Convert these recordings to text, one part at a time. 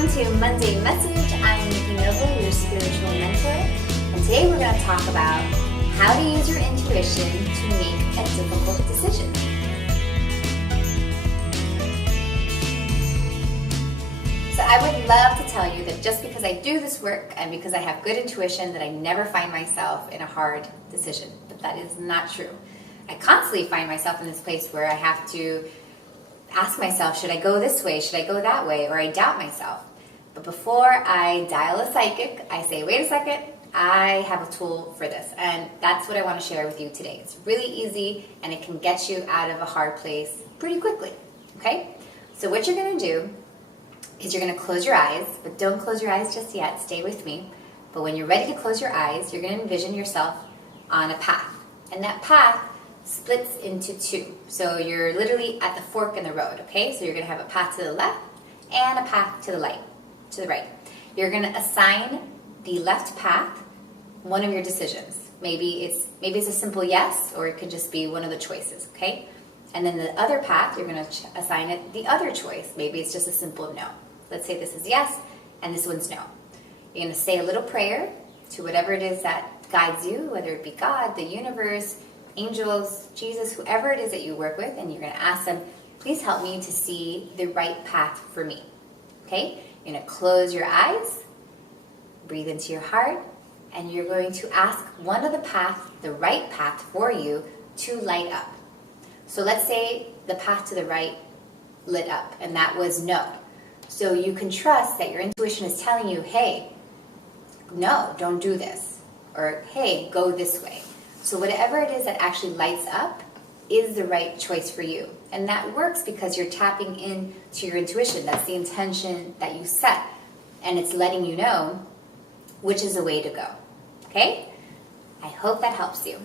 Welcome to Monday Message. I'm Nikki Novo, your spiritual mentor, and today we're going to talk about how to use your intuition to make a difficult decision. So I would love to tell you that just because I do this work and because I have good intuition that I never find myself in a hard decision, but that is not true. I constantly find myself in this place where I have to ask myself, should I go this way? Should I go that way? Or I doubt myself. But before I dial a psychic, I say, wait a second, I have a tool for this. And that's what I want to share with you today. It's really easy and it can get you out of a hard place pretty quickly. Okay? So what you're going to do is you're going to close your eyes, but don't close your eyes just yet. Stay with me. But when you're ready to close your eyes, you're going to envision yourself on a path. And that path splits into two. So you're literally at the fork in the road, okay? So you're going to have a path to the left and a path to the right. You're going to assign the left path one of your decisions. Maybe it's a simple yes, or it could just be one of the choices, okay? And then the other path, you're going to assign it the other choice. Maybe it's just a simple no. Let's say this is yes, and this one's no. You're going to say a little prayer to whatever it is that guides you, whether it be God, the universe, angels, Jesus, whoever it is that you work with, and you're going to ask them, please help me to see the right path for me. Okay? You're going to close your eyes, breathe into your heart, and you're going to ask one of the path, the right path for you, to light up. So let's say the path to the right lit up, and that was no. So you can trust that your intuition is telling you, hey, no, don't do this. Or, hey, go this way. So whatever it is that actually lights up is the right choice for you. And that works because you're tapping into your intuition. That's the intention that you set. And it's letting you know which is the way to go. Okay? I hope that helps you.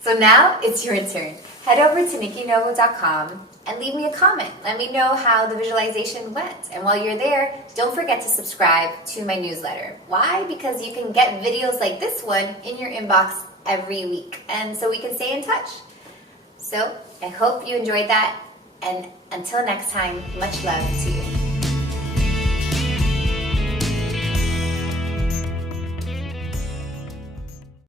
So now it's your turn. Head over to nikkinovo.com and leave me a comment. Let me know how the visualization went. And while you're there, don't forget to subscribe to my newsletter. Why? Because you can get videos like this one in your inbox every week, and so we can stay in touch. So I hope you enjoyed that, and until next time, much love to you.